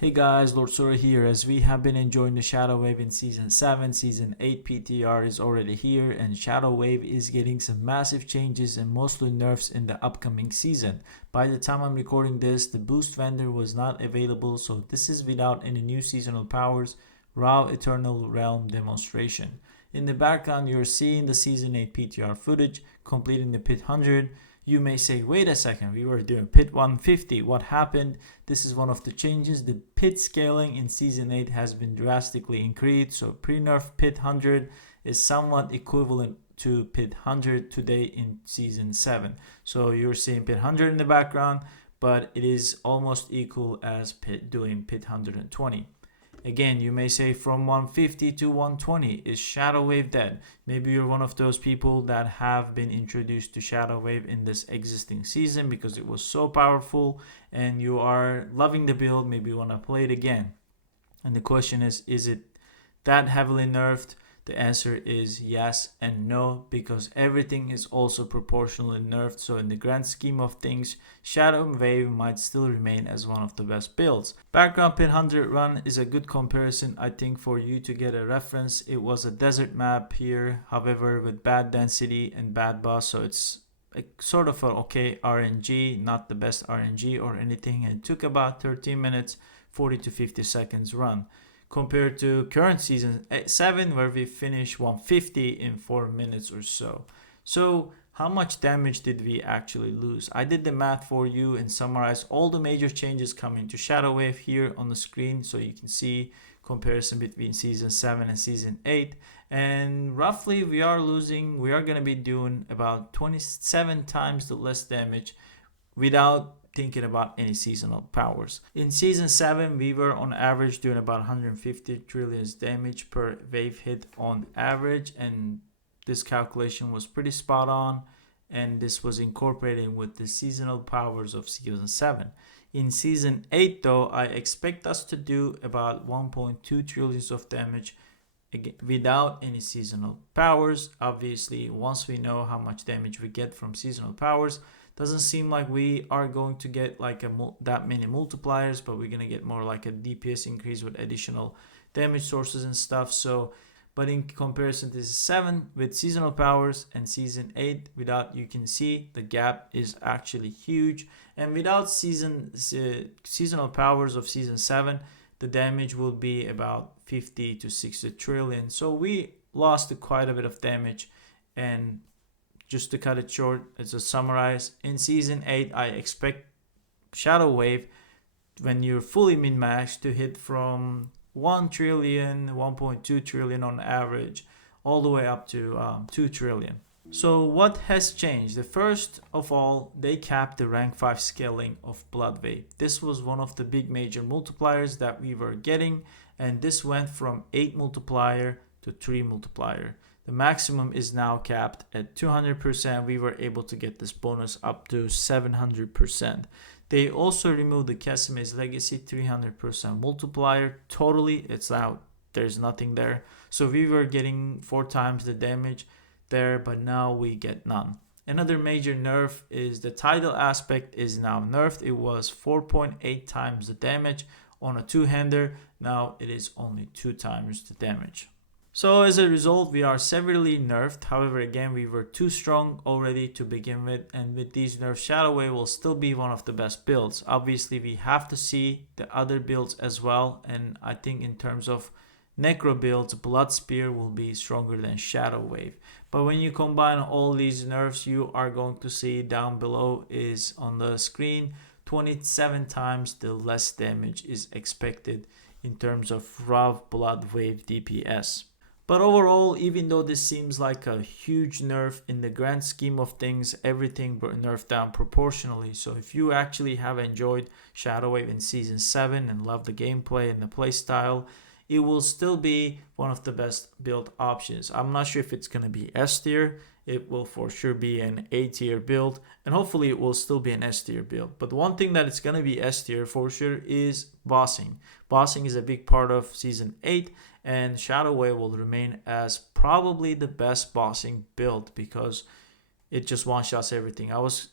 Hey guys, Lord Sora here. As we have been enjoying the Shadow Wave in Season 7, Season 8 PTR is already here, and Shadow Wave is getting some massive changes and mostly nerfs in the upcoming season. By the time I'm recording this, the boost vendor was not available, so this is without any new seasonal powers, raw Eternal Realm demonstration. In the background, you're seeing the Season 8 PTR footage, completing the Pit 100. You may say, wait a second, we were doing Pit 150. What happened? This is one of the changes. The pit scaling in Season 8 has been drastically increased. So pre-nerf Pit 100 is somewhat equivalent to Pit 100 today in Season 7. So you're seeing Pit 100 in the background, but it is almost equal as doing Pit 120. Again, you may say from 150 to 120, is Shadow Wave dead? Maybe you're one of those people that have been introduced to Shadow Wave in this existing season because it was so powerful and you are loving the build. Maybe you want to play it again. And the question is it that heavily nerfed? The answer is yes and no, because everything is also proportionally nerfed. So in the grand scheme of things, Shadow Wave might still remain as one of the best builds. Background Pit 100 run is a good comparison, I think, for you to get a reference. It was a desert map here, however, with bad density and bad boss, so it's sort of an okay RNG, not the best RNG or anything, and it took about 13 minutes, 40 to 50 seconds run, compared to current season 7 where we finished 150 in 4 minutes or so. So how much damage did we actually lose? I did the math for you and summarized all the major changes coming to Shadow Wave here on the screen, so you can see comparison between season 7 and season 8, and roughly we are going to be doing about 27 times the less damage without thinking about any seasonal powers. In season 7, we were on average doing about 150 trillions damage per wave hit on average, and this calculation was pretty spot on, and this was incorporated with the seasonal powers of season 7. In season 8 though, I expect us to do about 1.2 trillions of damage again, without any seasonal powers. Obviously, once we know how much damage we get from seasonal powers, doesn't seem like we are going to get like that many multipliers, but we're going to get more like a DPS increase with additional damage sources and stuff. So, but in comparison to 7 with seasonal powers and season 8 without, you can see the gap is actually huge. And without seasonal powers of season 7, the damage will be about 50 to 60 trillion. So we lost quite a bit of damage. And just to cut it short, as a summarize, in season 8, I expect Shadow Wave, when you're fully min-maxed, to hit from 1 trillion, 1.2 trillion on average, all the way up to 2 trillion. So what has changed? The first of all, they capped the rank 5 scaling of Blood Wave. This was one of the big major multipliers that we were getting, and this went from 8 multiplier to 3 multiplier. The maximum is now capped at 200%. We were able to get this bonus up to 700%. They also removed the Kessime's Legacy 300% multiplier. Totally, it's out. There's nothing there. So we were getting 4 times the damage there, but now we get none. Another major nerf is the tidal aspect is now nerfed. It was 4.8 times the damage on a 2-hander. Now it is only 2 times the damage. So as a result, we are severely nerfed. However, again, we were too strong already to begin with, and with these nerfs, Shadow Wave will still be one of the best builds. Obviously, we have to see the other builds as well, and I think in terms of Necro builds, Blood Spear will be stronger than Shadow Wave. But when you combine all these nerfs, you are going to see down below is on the screen 27 times the less damage is expected in terms of raw Blood Wave DPS. But overall, even though this seems like a huge nerf, in the grand scheme of things, everything nerfed down proportionally. So if you actually have enjoyed Shadow Wave in Season 7 and love the gameplay and the playstyle, it will still be one of the best build options. I'm not sure if it's going to be S tier. It will for sure be an A tier build, and hopefully it will still be an S tier build. But one thing that it's going to be S tier for sure is bossing. Bossing is a big part of Season 8, and Shadow Wave will remain as probably the best bossing build because it just one-shots everything. I was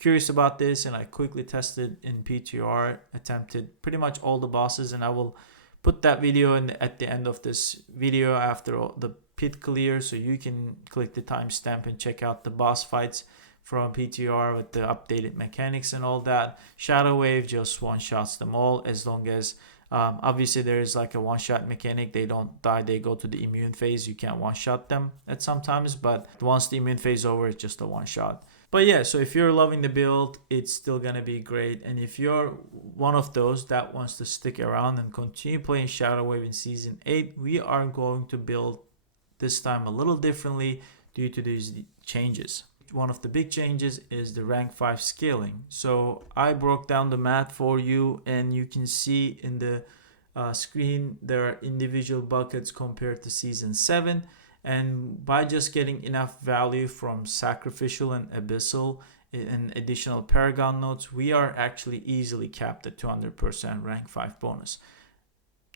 curious about this, and I quickly tested in PTR, attempted pretty much all the bosses, and I will put that video at the end of this video after the pit clear, so you can click the timestamp and check out the boss fights from PTR with the updated mechanics and all that. Shadow Wave just one-shots them all, as long as obviously there is like a one-shot mechanic. They don't die, they go to the immune phase. You can't one-shot them at sometimes, but once the immune phase is over, it's just a one-shot. But yeah, so if you're loving the build, it's still gonna be great. And if you're one of those that wants to stick around and continue playing Shadow Wave in Season 8, we are going to build this time a little differently due to these changes. One of the big changes is the rank 5 scaling. So I broke down the math for you, and you can see in the screen there are individual buckets compared to Season 7. And by just getting enough value from Sacrificial and Abyssal and additional Paragon nodes, we are actually easily capped at 200% rank 5 bonus.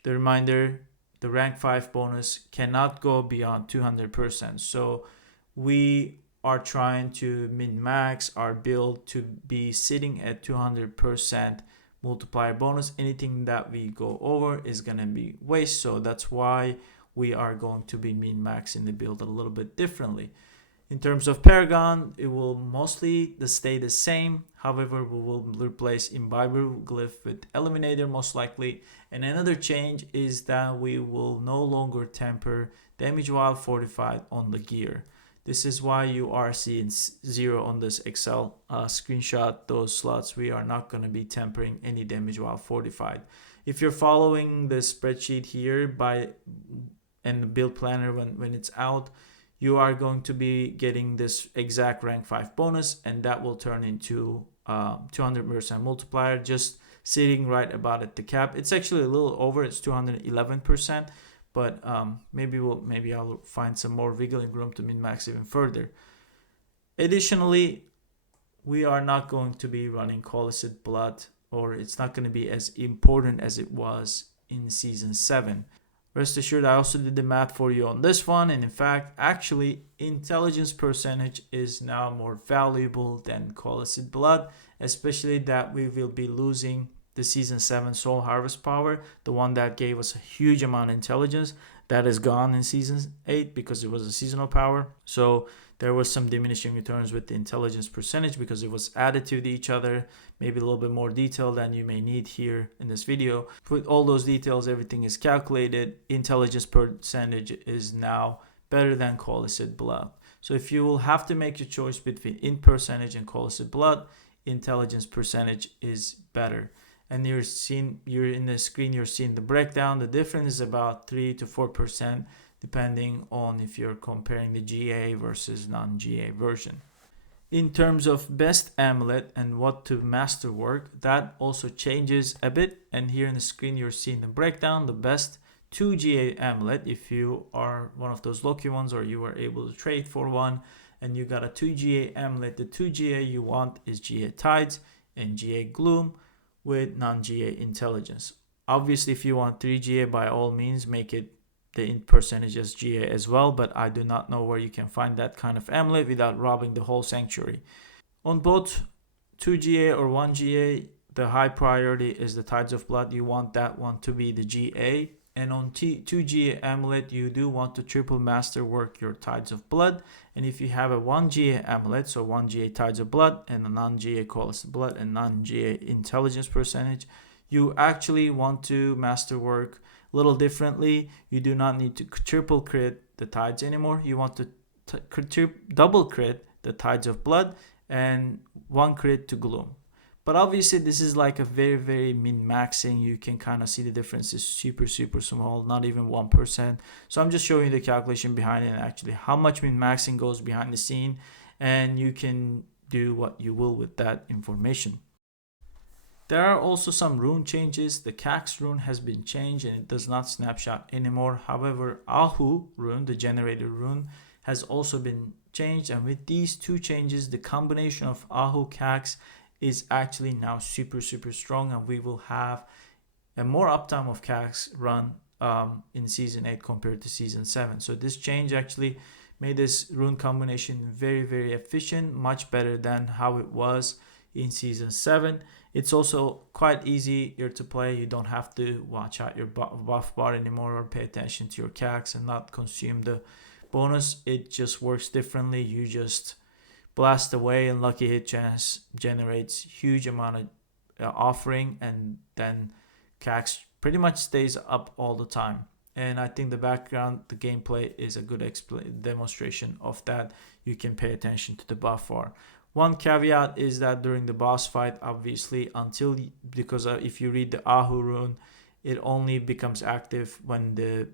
The reminder, the rank 5 bonus cannot go beyond 200%. So we are trying to min-max our build to be sitting at 200% multiplier bonus. Anything that we go over is going to be waste. So that's why we are going to be min-maxing the build a little bit differently. In terms of Paragon, it will mostly stay the same. However, we will replace Imbiber Glyph with Eliminator most likely. And another change is that we will no longer temper damage while fortified on the gear. This is why you are seeing 0 on this Excel screenshot, those slots. We are not going to be tempering any damage while fortified. If you're following the spreadsheet here and the build planner when it's out, you are going to be getting this exact rank 5 bonus, and that will turn into 200% multiplier, just sitting right about at the cap. It's actually a little over, it's 211%, but maybe I'll find some more wiggling room to min-max even further. Additionally, we are not going to be running Coalesced Blood, or it's not going to be as important as it was in Season 7. Rest assured, I also did the math for you on this one, and in fact, actually, intelligence percentage is now more valuable than Coalesced Blood, especially that we will be losing the Season 7 Soul Harvest power, the one that gave us a huge amount of intelligence. That is gone in Season 8 because it was a seasonal power. So there was some diminishing returns with the intelligence percentage because it was added to each other. Maybe a little bit more detail than you may need here in this video. With all those details, everything is calculated. Intelligence percentage is now better than Coalesced Blood. So if you will have to make your choice between int percentage and Coalesced Blood, intelligence percentage is better. And you're in the screen, you're seeing the breakdown. The difference is about 3 to 4%, depending on if you're comparing the GA versus non-GA version. In terms of best amulet and what to masterwork, that also changes a bit. And here in the screen, you're seeing the breakdown. The best 2 GA amulet, if you are one of those lucky ones or you were able to trade for one and you got a 2 GA amulet, the 2 GA you want is GA Tides and GA Gloom with non-GA intelligence. Obviously, if you want 3 GA, by all means, make it the int percentage as GA as well, but I do not know where you can find that kind of amulet without robbing the whole sanctuary. On both 2 GA or 1 GA, the high priority is the Tides of Blood. You want that one to be the GA. And on 2 GA amulet, you do want to triple master work your Tides of Blood. And if you have a 1 GA amulet, so 1 GA Tides of Blood and a non-GA Coalesced Blood and non-GA intelligence percentage, you actually want to master work a little differently. You do not need to triple crit the Tides anymore. You want to double crit the Tides of Blood and 1 crit to Gloom. But obviously this is like a very, very min-maxing. You can kind of see the difference is super, super small, not even 1%. So I'm just showing you the calculation behind it and actually how much min-maxing goes behind the scene. And you can do what you will with that information. There are also some rune changes. The Cax rune has been changed and it does not snapshot anymore. However, Ahu rune, the generator rune, has also been changed. And with these 2 changes, the combination of Ahu Cax is actually now super, super strong, and we will have a more uptime of Cax run in Season 8 compared to Season 7. So this change actually made this rune combination very, very efficient, much better than how it was in Season 7. It's also quite easier to play. You don't have to watch out your buff bar anymore or pay attention to your CACs and not consume the bonus. It just works differently. You just blast away and lucky hit chance generates huge amount of offering, and then CACs pretty much stays up all the time. And I think the gameplay is a good demonstration of that. You can pay attention to the buff bar. One caveat is that during the boss fight, obviously, because if you read the Ahu rune, it only becomes active when the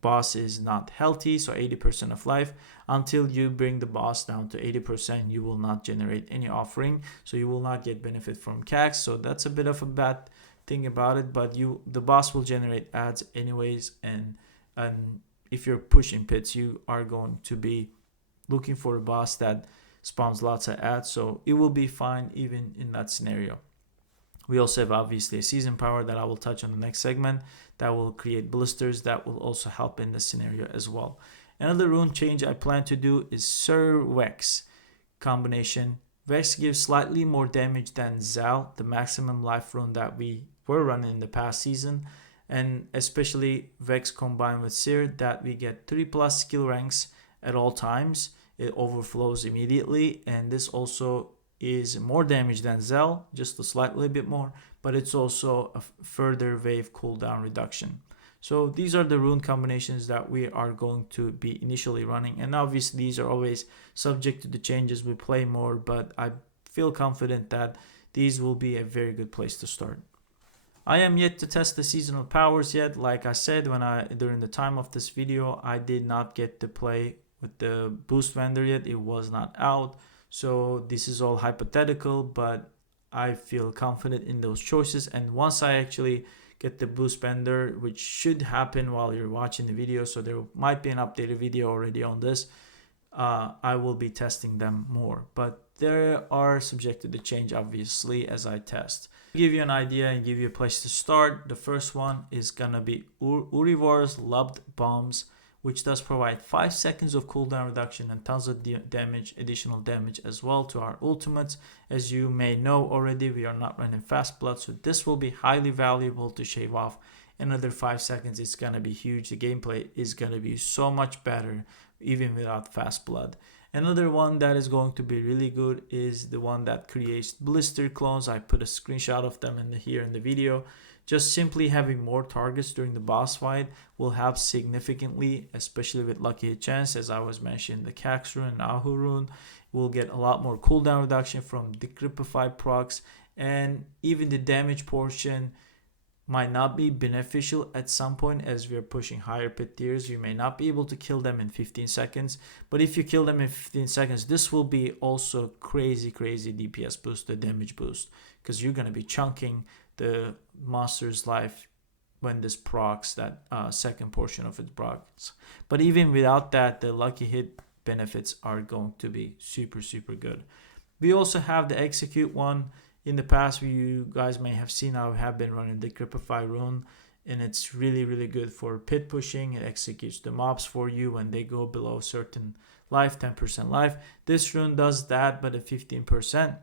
boss is not healthy, so 80% of life. Until you bring the boss down to 80%, you will not generate any offering, so you will not get benefit from CACs. So that's a bit of a bad thing about it, but the boss will generate ads anyways, and if you're pushing pits, you are going to be looking for a boss that spawns lots of ads, so it will be fine even in that scenario. We also have obviously a season power that I will touch on the next segment that will create blisters that will also help in this scenario as well. Another rune change I plan to do is Sir Vex combination. Vex gives slightly more damage than Zal, the maximum life rune that we were running in the past season, and especially Vex combined with Seer, that we get 3+ skill ranks at all times. It overflows immediately, and this also is more damage than Zal, just a slightly bit more, but it's also a further wave cooldown reduction. So these are the rune combinations that we are going to be initially running, and obviously these are always subject to the changes we play more, but I feel confident that these will be a very good place to start. I am yet to test the seasonal powers yet. Like I said, during the time of this video, I did not get to play with the boost vendor yet. It was not out, so this is all hypothetical, but I feel confident in those choices. And once I actually get the boost vendor, which should happen while you're watching the video, so there might be an updated video already on this, I will be testing them more, but they are subjected to change obviously as I test. To give you an idea and give you a place to start, the first one is gonna be Urivor's Loved Bombs, which does provide 5 seconds of cooldown reduction and tons of additional damage as well to our ultimates. As you may know already, we are not running Fast Blood, so this will be highly valuable to shave off another 5 seconds. It's gonna be huge. The gameplay is gonna be so much better even without Fast Blood. Another one that is going to be really good is the one that creates blister clones. I put a screenshot of them here in the video. Just simply having more targets during the boss fight will help significantly, especially with lucky hit chance. As I was mentioning, the Cax rune and Ahu rune will get a lot more cooldown reduction from Decrypify procs, and even the damage portion might not be beneficial at some point. As we are pushing higher pit tiers, you may not be able to kill them in 15 seconds, but if you kill them in 15 seconds, this will be also crazy DPS boost, the damage boost, because you're going to be chunking the monster's life when this procs, that second portion of it procs. But even without that, the lucky hit benefits are going to be super good. We also have the execute one. In the past, you guys may have seen I have been running the Decrypify rune, and it's really good for pit pushing. It executes the mobs for you when they go below certain life, 10% life. This rune does that, but at 15%.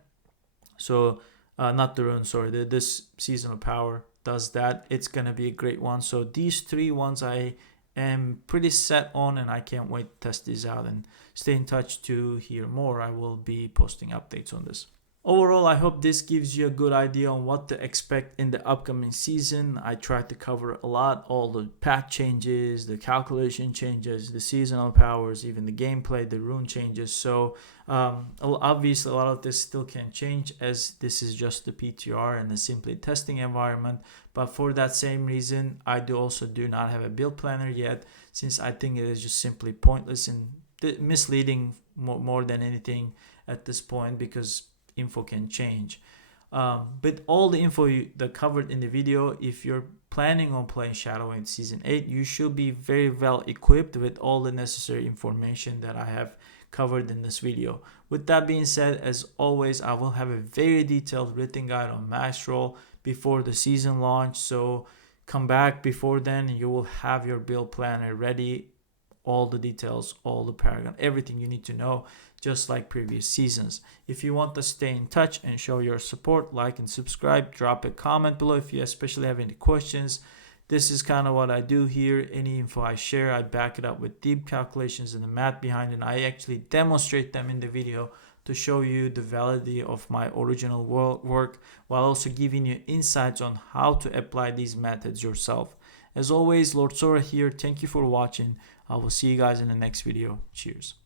So not the rune, sorry, this seasonal power does that. It's gonna be a great one. So these 3 ones I am pretty set on, and I can't wait to test these out and stay in touch to hear more. I will be posting updates on this. Overall, I hope this gives you a good idea on what to expect in the upcoming season. I tried to cover a lot, all the path changes, the calculation changes, the seasonal powers, even the gameplay, the rune changes. So obviously a lot of this still can change, as this is just the PTR and a simply testing environment. But for that same reason, I also do not have a build planner yet, since I think it is just simply pointless and misleading more than anything at this point, because info can change. But all the info that covered in the video, if you're planning on playing Shadow Wave Season 8, you should be very well equipped with all the necessary information that I have covered in this video. With that being said, as always, I will have a very detailed written guide on max roll before the season launch, so come back before then and you will have your build planner ready, all the details, all the paragon, everything you need to know just like previous seasons. If you want to stay in touch and show your support, like and subscribe, drop a comment below if you especially have any questions. This is kind of what I do here. Any info I share, I back it up with deep calculations and the math behind it. I actually demonstrate them in the video to show you the validity of my original work, while also giving you insights on how to apply these methods yourself. As always, Lord Sora here. Thank you for watching. I will see you guys in the next video. Cheers.